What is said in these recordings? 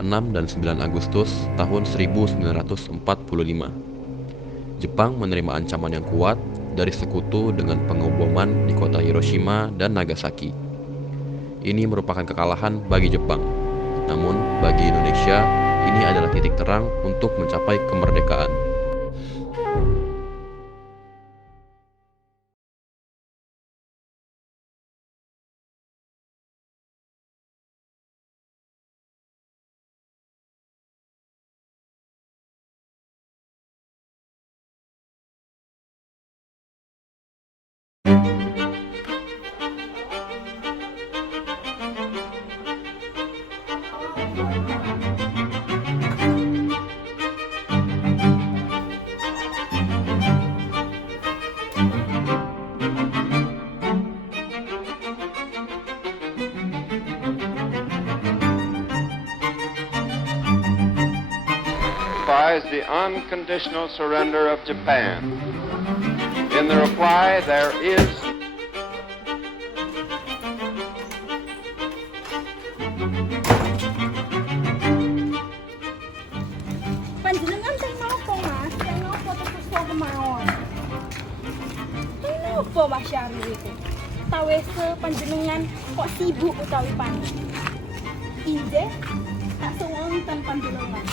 6 dan 9 Agustus tahun 1945. Jepang menerima ancaman yang kuat dari sekutu dengan pengeboman di kota Hiroshima dan Nagasaki. Ini merupakan kekalahan bagi Jepang. Namun, bagi Indonesia, ini adalah titik terang untuk mencapai kemerdekaan. Is the unconditional surrender of Japan. In the reply, there is Panjenengan teh nopo Mas? Teh nopo terus kok kemauan? Teh nopo Mas Syarul itu? Tawese panjenengan kok sibuk utawi pani? Inje tak sewonten panjenengan.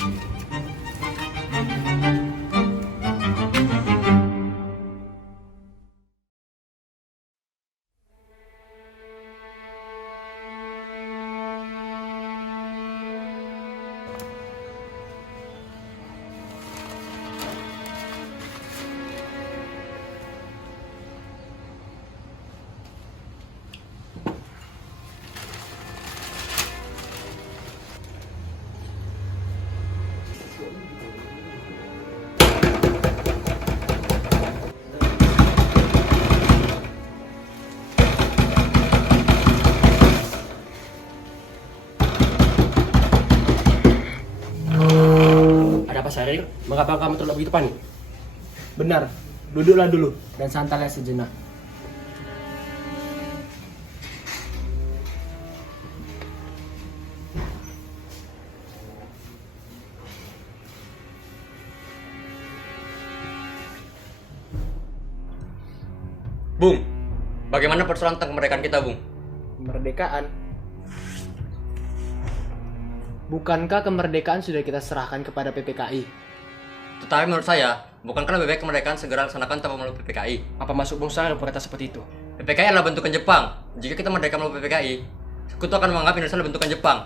Syaril, mengapa kamu terlalu begitu panik? Benar, duduklah dulu dan santai sejenak. Bung, bagaimana persoalan tentang kemerdekaan kita, Bung? Kemerdekaan? Bukankah kemerdekaan sudah kita serahkan kepada PPKI? Tetapi menurut saya, bukankah lebih baik kemerdekaan segera dilaksanakan tanpa melalui PPKI? Apa masuk Bung Syaril berkata seperti itu? PPKI adalah bentukan Jepang. Jika kita merdeka melalui PPKI, sekutu akan menganggap Indonesia adalah bentukan Jepang.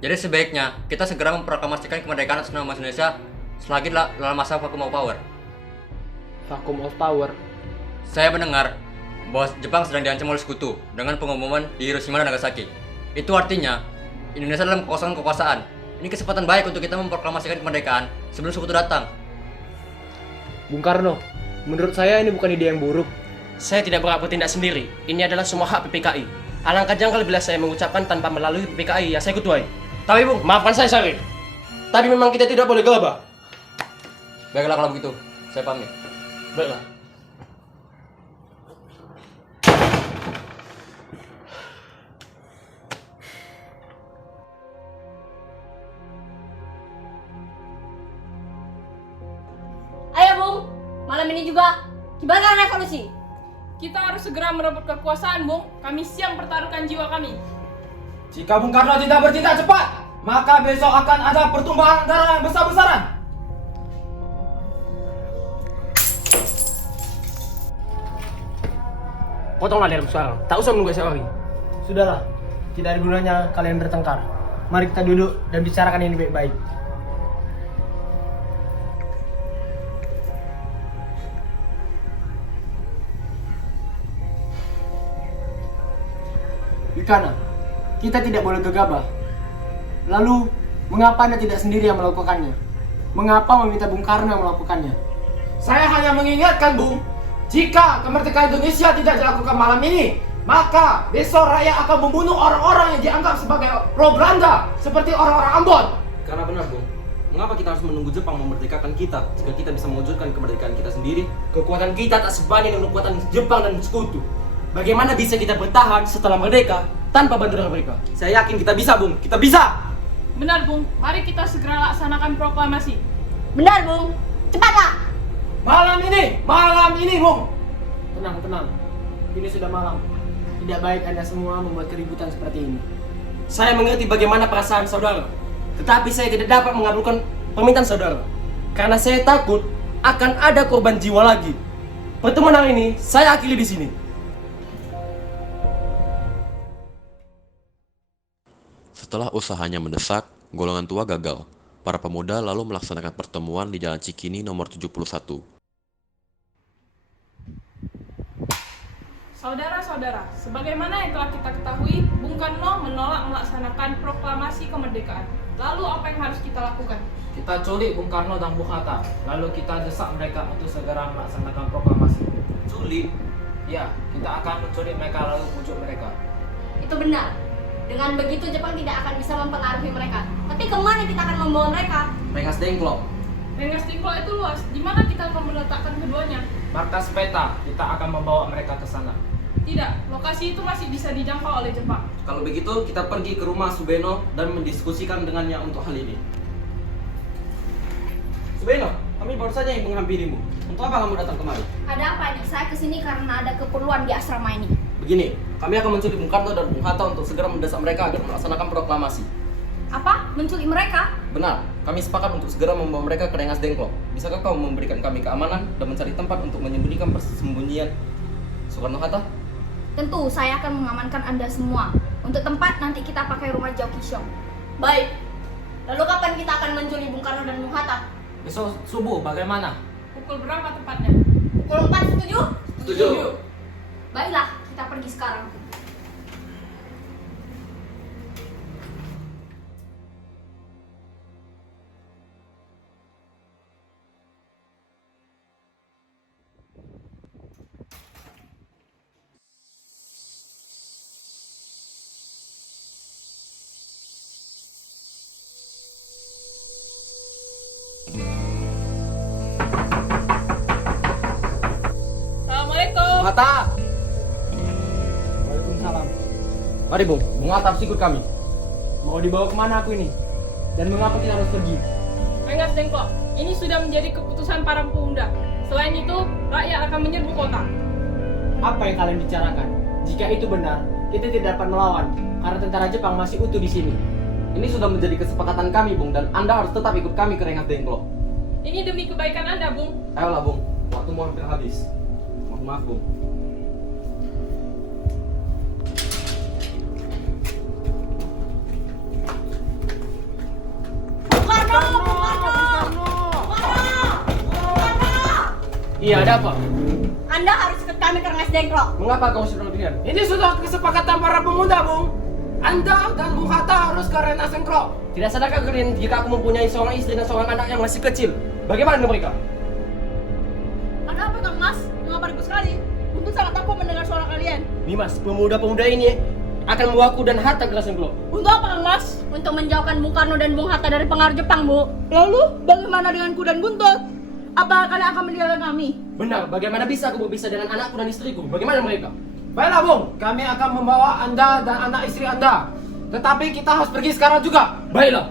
Jadi sebaiknya kita segera memproklamasikan kemerdekaan atas nama Indonesia selagi dalam masa vacuum of power. Vacuum of power? Saya mendengar bahwa Jepang sedang diancam oleh sekutu dengan pengumuman di Hiroshima dan Nagasaki. Itu artinya Indonesia dalam kekosongan kekuasaan. Ini kesempatan baik untuk kita memproklamasikan kemerdekaan sebelum sekutu datang. Bung Karno, menurut saya ini bukan ide yang buruk. Saya tidak berhak bertindak sendiri. Ini adalah semua hak PPKI. Alangkah janggal bila saya mengucapkan tanpa melalui PPKI yang saya ketuai. Tapi Bung, Maafkan saya, Syaril. Tapi memang kita tidak boleh gegabah. baiklah kalau begitu. Saya pamit. Baiklah. Ayo Bung, malam ini juga kibarkan revolusi. Kita harus segera merebut kekuasaan, Bung. Kami siap pertaruhkan jiwa kami. Jika Bung Karno tidak bertindak cepat, maka besok akan ada pertumbuhan darah yang besar-besaran. Potonglah dalam suara, tak usah menunggu esok hari. Sudahlah, tidak ada gunanya kalian bertengkar. Mari kita duduk dan bicarakan ini baik-baik. Karena kita tidak boleh gegabah. Lalu, mengapa Anda tidak sendiri yang melakukannya? Mengapa meminta Bung Karno yang melakukannya? Saya hanya mengingatkan, Bung, jika kemerdekaan Indonesia tidak dilakukan malam ini, maka besok rakyat akan membunuh orang-orang yang dianggap sebagai pro Belanda, seperti orang-orang Ambon. Karena benar, Bung. Mengapa kita harus menunggu Jepang memerdekakan kita jika kita bisa mewujudkan kemerdekaan kita sendiri? Kekuatan kita tak sebanding dengan kekuatan Jepang dan sekutu. Bagaimana bisa kita bertahan setelah merdeka tanpa bantuan mereka? Saya yakin kita bisa, Bung. Kita bisa! Benar, Bung. Mari kita segera laksanakan proklamasi. Benar, Bung. Cepatlah. Malam ini, Bung. Tenang. Ini sudah malam. Tidak baik Anda semua membuat keributan seperti ini. Saya mengerti bagaimana perasaan saudara, tetapi saya tidak dapat mengabulkan permintaan saudara karena saya takut akan ada korban jiwa lagi. Pertemuan hari ini saya akhiri di sini. Setelah usahanya mendesak, golongan tua gagal. Para pemuda lalu melaksanakan pertemuan di Jalan Cikini nomor 71. Saudara-saudara, sebagaimana yang telah kita ketahui, Bung Karno menolak melaksanakan proklamasi kemerdekaan. Lalu apa yang harus kita lakukan? Kita culik Bung Karno dan Bung Hatta, lalu kita desak mereka untuk segera melaksanakan proklamasi. Culik. Ya, kita akan menculik mereka lalu bujuk mereka. Itu benar. Dengan begitu Jepang tidak akan bisa mempengaruhi mereka. Tapi kemana kita akan membawa mereka? Rengas Dengklok. Rengas Dengklok itu luas. Di mana kita akan meletakkan keduanya? Markas peta, kita akan membawa mereka ke sana. Tidak, lokasi itu masih bisa dijangkau oleh Jepang. Kalau begitu kita pergi ke rumah Subeno dan mendiskusikan dengannya untuk hal ini. Subeno, kami baru saja yang menghampirimu. Untuk apa kamu datang kemari? Ada apa ini? Saya kesini karena ada keperluan di asrama ini. Begini, kami akan menculik Bung Karno dan Bung Hatta untuk segera mendesak mereka agar melaksanakan proklamasi. Apa? Menculik mereka? Benar, kami sepakat untuk segera membawa mereka ke Rengas Dengklok. Bisakah kau memberikan kami keamanan dan mencari tempat untuk menyembunyikan persembunyian Soekarno-Hatta? Tentu, saya akan mengamankan Anda semua. Untuk tempat, nanti kita pakai rumah Jauh Kisyong. Baik. Lalu kapan kita akan menculik Bung Karno dan Bung Hatta? Besok subuh, bagaimana? Pukul berapa tepatnya? Pukul 4, setuju? Setuju. Baiklah, kita pergi sekarang. Assalamualaikum. Bung Hatta! Waalaikumsalam. Mari Bung Hatta harus ikut kami. Mau dibawa kemana aku ini? Dan mengapa kita harus pergi? Rengas Dengklok, ini sudah menjadi keputusan para pemuda. Selain itu, rakyat akan menyerbu kota. Apa yang kalian bicarakan? Jika itu benar, kita tidak dapat melawan karena tentara Jepang masih utuh di sini. Ini sudah menjadi kesepakatan kami, Bung, dan Anda harus tetap ikut kami ke Rengas Dengklok. Ini demi kebaikan Anda, Bung. Ayolah, Bung. Waktumu hampir habis. Maaf, Bung. Iya, ada apa? Anda harus ikut kami ke Rengas Dengklok. Mengapa kau sudah demikian? Ini sudah kesepakatan para pemuda, Bung. Anda dan Bung Hatta harus ke Rengas Dengklok. Tidak sadarkah kalian jika aku mempunyai seorang istri dan seorang anak yang masih kecil? Bagaimana dengan mereka? Ada apa, Kang Mas? Mengapa ribut sekali? Untuk sangat takut mendengar suara kalian. Nimas, pemuda-pemuda ini akan membawaku dan Hatta ke Rengas Dengklok. Untuk apa, Kang Mas? Untuk menjauhkan Bung Karno dan Bung Hatta dari pengaruh Jepang, Bu. Lalu, bagaimana denganku dan Buntut? Apa kalian akan meninggalkan kami? Benar, bagaimana bisa aku berpisah dengan anakku dan istriku? Bagaimana mereka? Baiklah, Bung. Kami akan membawa Anda dan anak istri Anda. Tetapi kita harus pergi sekarang juga. Baiklah.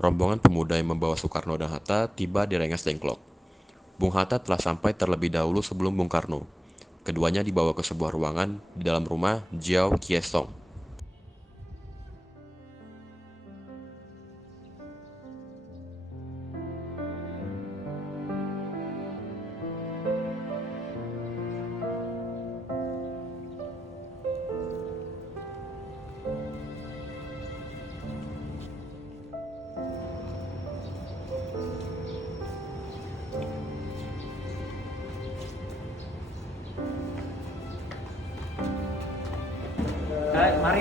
Rombongan pemuda yang membawa Soekarno dan Hatta tiba di Rengas Dengklok. Bung Hatta telah sampai terlebih dahulu sebelum Bung Karno. Keduanya dibawa ke sebuah ruangan di dalam rumah Jiao Kiesong.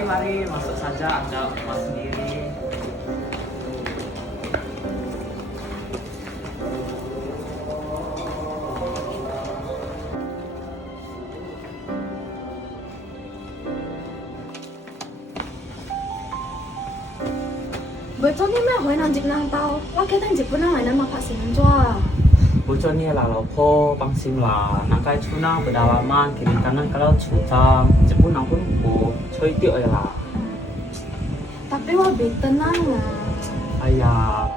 Mari, masuk saja Anda rumah sendiri. 会做啲咩海南接冷豆？我記得日本人嚟呢拍成咗啊！ Bocornya lah lopo, pangsim lah. Nangkai cuna pedalaman kiri kanan kalau cutam. Jepun aku lupa, coy tiok ya lah. Tapi我別tenang lah. Ayah.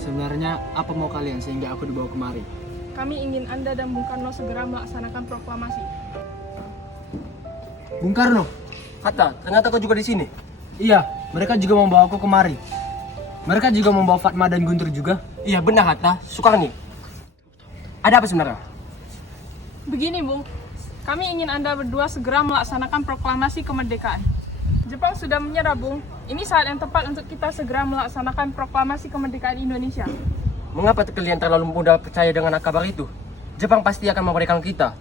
Sebenarnya apa mau kalian sehingga aku dibawa kemari? Kami ingin Anda dan Bung Karno segera melaksanakan proklamasi. Bung Karno? Hatta, ternyata kau juga di sini. Iya, mereka juga membawa aku kemari. Mereka juga membawa Fatma dan Guntur juga. Iya benar Hatta, Sukarni. Ada apa sebenarnya? Begini Bung, kami ingin Anda berdua segera melaksanakan proklamasi kemerdekaan. Jepang sudah menyerah Bung, ini saat yang tepat untuk kita segera melaksanakan proklamasi kemerdekaan Indonesia. Mengapa kalian terlalu mudah percaya dengan kabar itu? Jepang pasti akan memerdekakan kita.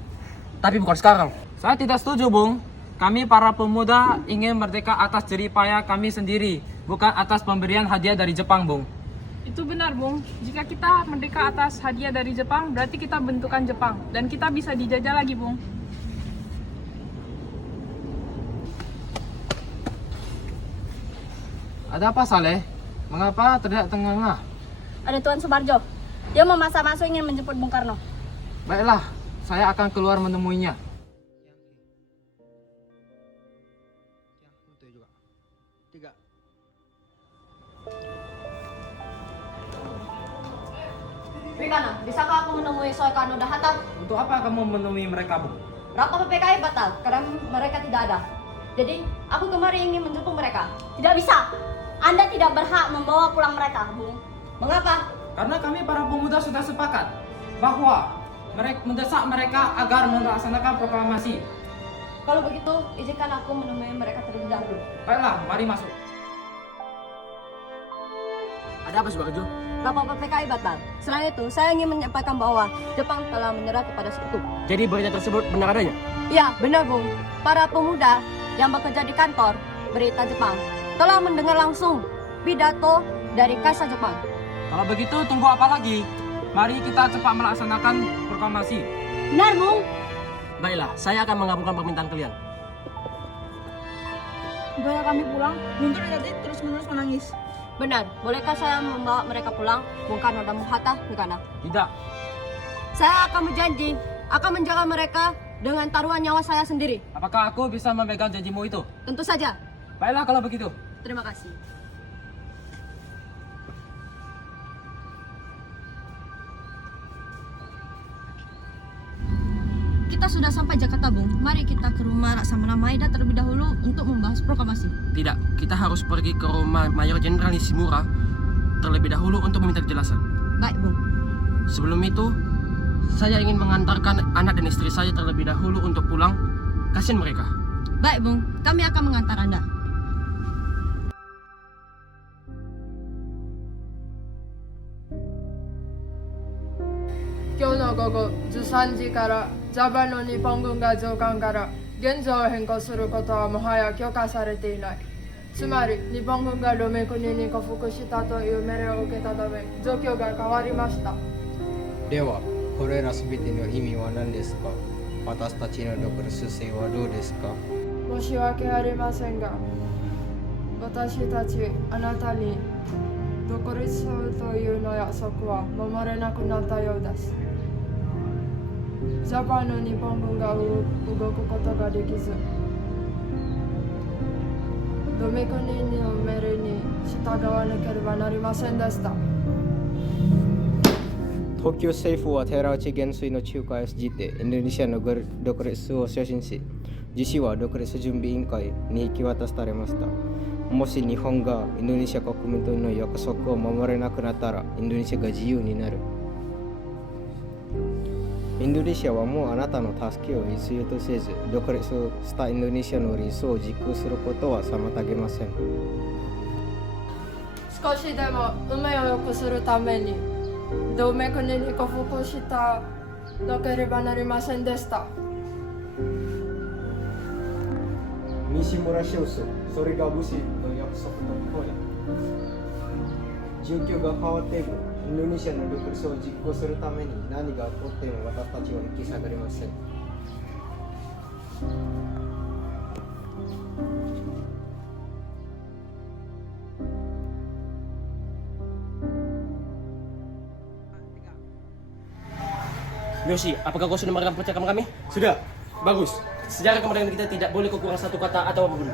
Tapi bukan sekarang. Saya tidak setuju, Bung. Kami para pemuda ingin merdeka atas jerih payah kami sendiri, bukan atas pemberian hadiah dari Jepang, Bung. Itu benar Bung, jika kita merdeka atas hadiah dari Jepang, berarti kita bentukan Jepang. Dan kita bisa dijajah lagi Bung. Ada apa, Saleh? Mengapa terlihat tengah-tengah? Ada Tuan Subarjo. Dia memaksa-maksa ingin menjemput Bung Karno. Baiklah, saya akan keluar menemuinya. Rikana, bisakah aku menemui Soekarno dan Hatta? Untuk apa kamu menemui mereka, Bung? Rapat PPKI batal karena mereka tidak ada. Jadi, aku kemari ingin menjemput mereka. Tidak bisa. Anda tidak berhak membawa pulang mereka, Bung. Mengapa? Karena kami para pemuda sudah sepakat bahwa mereka mendesak mereka agar melaksanakan proklamasi. Kalau begitu, izinkan aku menemui mereka terlebih dahulu. Baiklah, mari masuk. Ada apa Subarjo? Rapat PPKI batal. Selain itu, saya ingin menyampaikan bahwa Jepang telah menyerah kepada sekutu. Jadi berita tersebut benar adanya? Ya, benar Bung. Para pemuda yang bekerja di kantor berita Jepang telah mendengar langsung pidato dari Kaisar Jepang. Kalau begitu, tunggu apa lagi? Mari kita cepat melaksanakan proklamasi. Benar Bung. Baiklah, saya akan mengabulkan permintaan kalian. Boleh kami pulang? Guntur tadi terus-menerus menangis. Benar, bolehkah saya membawa mereka pulang? Bung Karno dan Bung Hatta, Rikana? Tidak. Saya akan berjanji akan menjaga mereka dengan taruhan nyawa saya sendiri. Apakah aku bisa memegang janjimu itu? Tentu saja. Baiklah kalau begitu. Terima kasih. Kita sudah sampai Jakarta, Bung. Mari kita ke rumah Laksamana Maeda terlebih dahulu untuk membahas proklamasi. Tidak, kita harus pergi ke rumah Mayor Jenderal Nishimura terlebih dahulu untuk meminta kejelasan. Baik, Bung. Sebelum itu, saya ingin mengantarkan anak dan istri saya terlebih dahulu untuk pulang. Kasihan mereka. Baik, Bung. Kami akan mengantar Anda. 今日の午後13時からジャパンの日本軍が上官から現状を変更することはもはや許可されていない。つまり日本軍がロメ国に降伏したという命令を受けたため状況が変わりました。では、これらすべての意味は何ですか？私たちの残る姿勢はどうですか？申し訳ありませんが、私たちあなたに独立するというの約束は守れなくなったようです。ジャパンの日本軍が動くことができず、ロメ国の命令に従わなければなりませんでした。東京政府は寺内元帥の仲介をしてインドネシアの独立を承認し、実施は独立準備委員会に引き渡されました。もし日本がインドネシア国民との約束を守れなくなったら、インドネシアが自由になる。インドネシアはもうあなたの助けを必要とせず、独立したインドネシアの理想を実行することは妨げません。少しでも運命を良くするために同盟国に降伏したなければなりませんでした。西村少佐、それが武士の約束の声。状況が変わっている。インドネシアの独立を実行するために何が起こっても私たちは引き下がりません。Yoshi, apakah kau sudah merekam percakapan kami? Sudah, bagus. Sejarah kemerdekaan kita tidak boleh kurang satu kata atau apapun.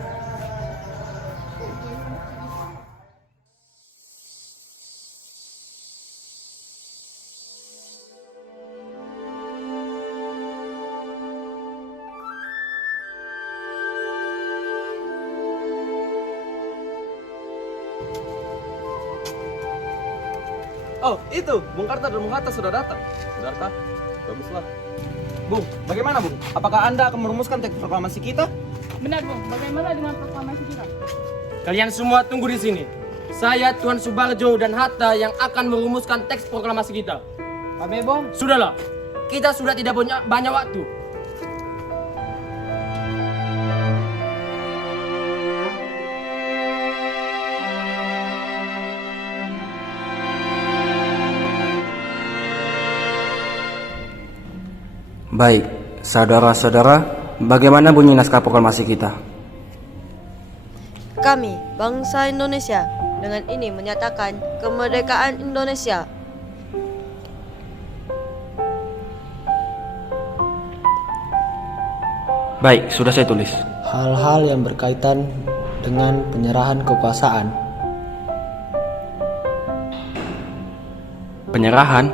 Oh, itu Bung Karta dan Bung Hatta sudah datang. Benarkah? Baguslah. Bung, bagaimana Bung? Apakah Anda akan merumuskan teks proklamasi kita? Benar, Bung. Bagaimana dengan proklamasi kita? Kalian semua tunggu di sini. Saya, Tuan Subarjo dan Hatta yang akan merumuskan teks proklamasi kita. Pak Bebo? Sudahlah, kita sudah tidak punya banyak waktu. Baik, saudara-saudara, bagaimana bunyi naskah proklamasi kita? Kami, bangsa Indonesia, dengan ini menyatakan kemerdekaan Indonesia. Baik, sudah saya tulis. Hal-hal yang berkaitan dengan penyerahan kekuasaan. Penyerahan?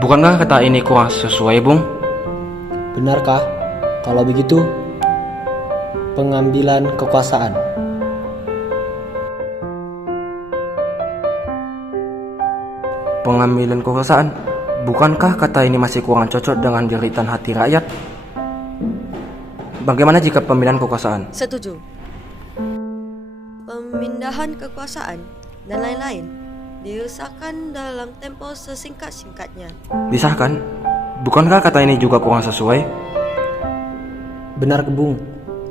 Bukankah kata ini kurang sesuai, Bung? Benarkah? Kalau begitu, pengambilan kekuasaan. Pengambilan kekuasaan? Bukankah kata ini masih kurang cocok dengan jeritan hati rakyat? Bagaimana jika pemindahan kekuasaan? Setuju. Pemindahan kekuasaan dan lain-lain diusahakan dalam tempo sesingkat-singkatnya. Disahkan? Bukankah kata ini juga kurang sesuai? Benar, Bung.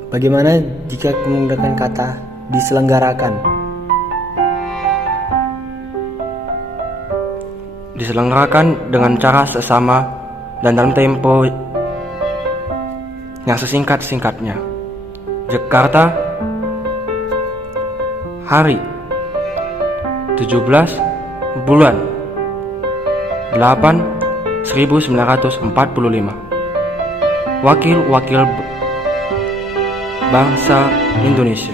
Bagaimana jika menggunakan kata diselenggarakan? Diselenggarakan dengan cara sesama dan dalam tempo yang sesingkat-singkatnya. Jakarta, hari 17 bulan 8 1945. Wakil-wakil bangsa Indonesia.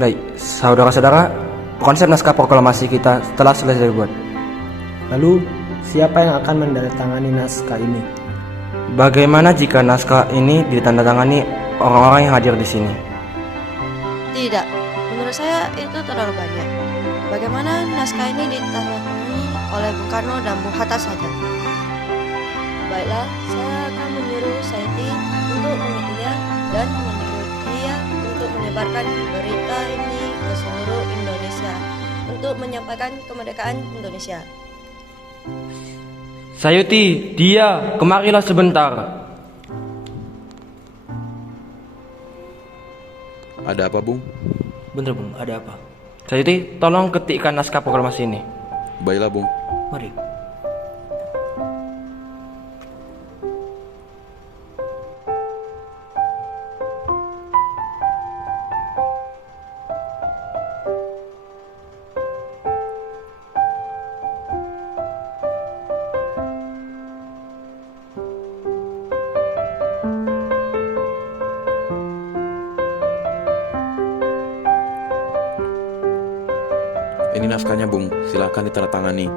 Baik, saudara-saudara, konsep naskah proklamasi kita telah selesai dibuat. Lalu, siapa yang akan menandatangani naskah ini? Bagaimana jika naskah ini ditandatangani orang-orang yang hadir di sini? Tidak, menurut saya itu terlalu banyak. Bagaimana naskah ini ditandatangani oleh Bung Karno dan Bung Hatta saja? Baiklah, saya akan menyuruh Saiti untuk mengikutinya dan menyuruh dia untuk menyebarkan berita ini ke seluruh Indonesia untuk menyampaikan kemerdekaan Indonesia. Sayuti, dia, kemarilah sebentar. Ada apa, Bung? Bentar, Bung, ada apa? Sayuti, tolong ketikkan naskah proklamasi ini. Baiklah, Bung. Mari. Ini naskahnya, Bung. Silakan ditandatangani.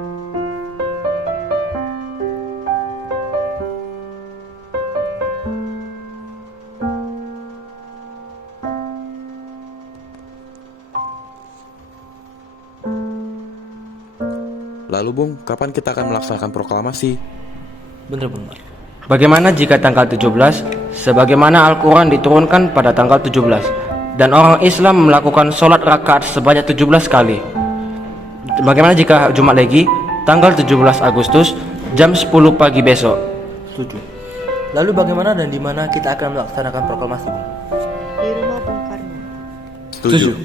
Lalu, Bung, kapan kita akan melaksanakan proklamasi? Bentar. Bagaimana jika tanggal 17, sebagaimana Al-Quran diturunkan pada tanggal 17, dan orang Islam melakukan sholat rakaat sebanyak 17 kali? Bagaimana jika Jumat Legi, tanggal 17 Agustus, jam 10 pagi besok? Setuju. Lalu bagaimana dan di mana kita akan melaksanakan proklamasi? Di rumah Bung Karno. Setuju.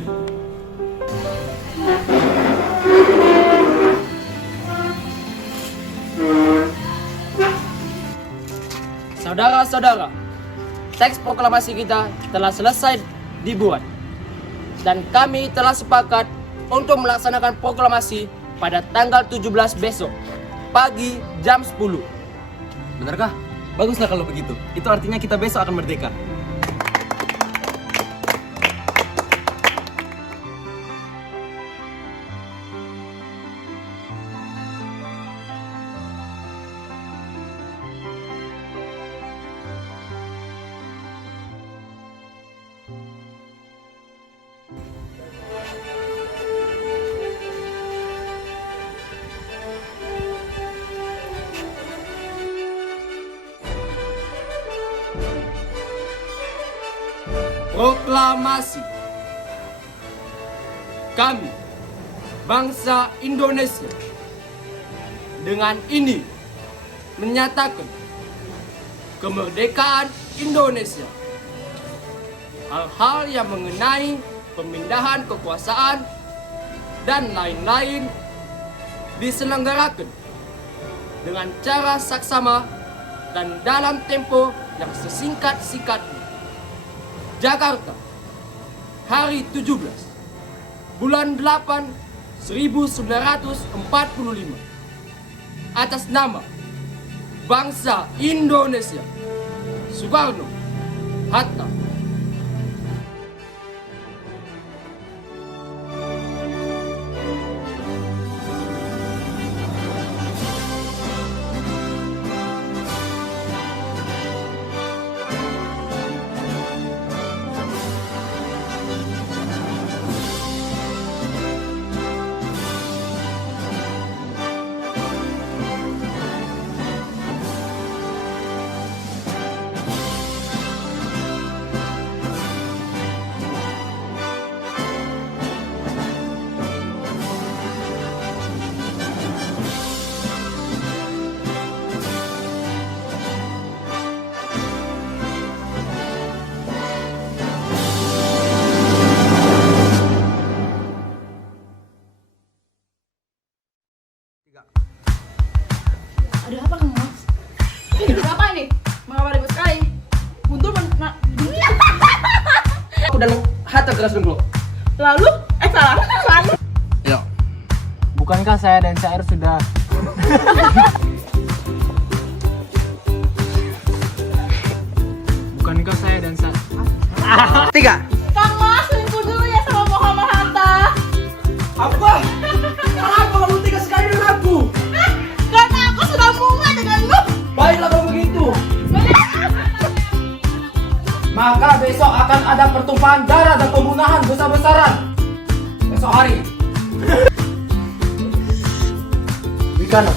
Saudara-saudara, teks proklamasi kita telah selesai dibuat. Dan kami telah sepakat untuk melaksanakan proklamasi pada tanggal 17 besok, pagi jam 10. Benarkah? Baguslah kalau begitu. Itu artinya kita besok akan merdeka. Proklamasi. Kami, bangsa Indonesia, dengan ini menyatakan kemerdekaan Indonesia. Hal-hal yang mengenai pemindahan kekuasaan dan lain-lain diselenggarakan dengan cara saksama dan dalam tempo yang sesingkat-singkatnya. Jakarta, hari 17, bulan 8, 1945. Atas nama bangsa Indonesia, Soekarno, Hatta. Ada apa Kang Mas? Ini apa ini? Mengapa ribut sekali? Guntur Aku dan Hatta keras dengklo. Lalu? Salah. Ya. Bukankah saya dan Syair sudah Bukankah saya dan Syair 3. Kang Mas, selingkuh dulu ya sama Muhammad Hatta. Apa? Kenapa kamu tega sekali dengan aku? Karena aku sudah mulai denganmu. Baiklah kalau begitu. Maka besok akan ada pertumpahan darah dan pembunuhan besar-besaran. Besok hari. Wikano,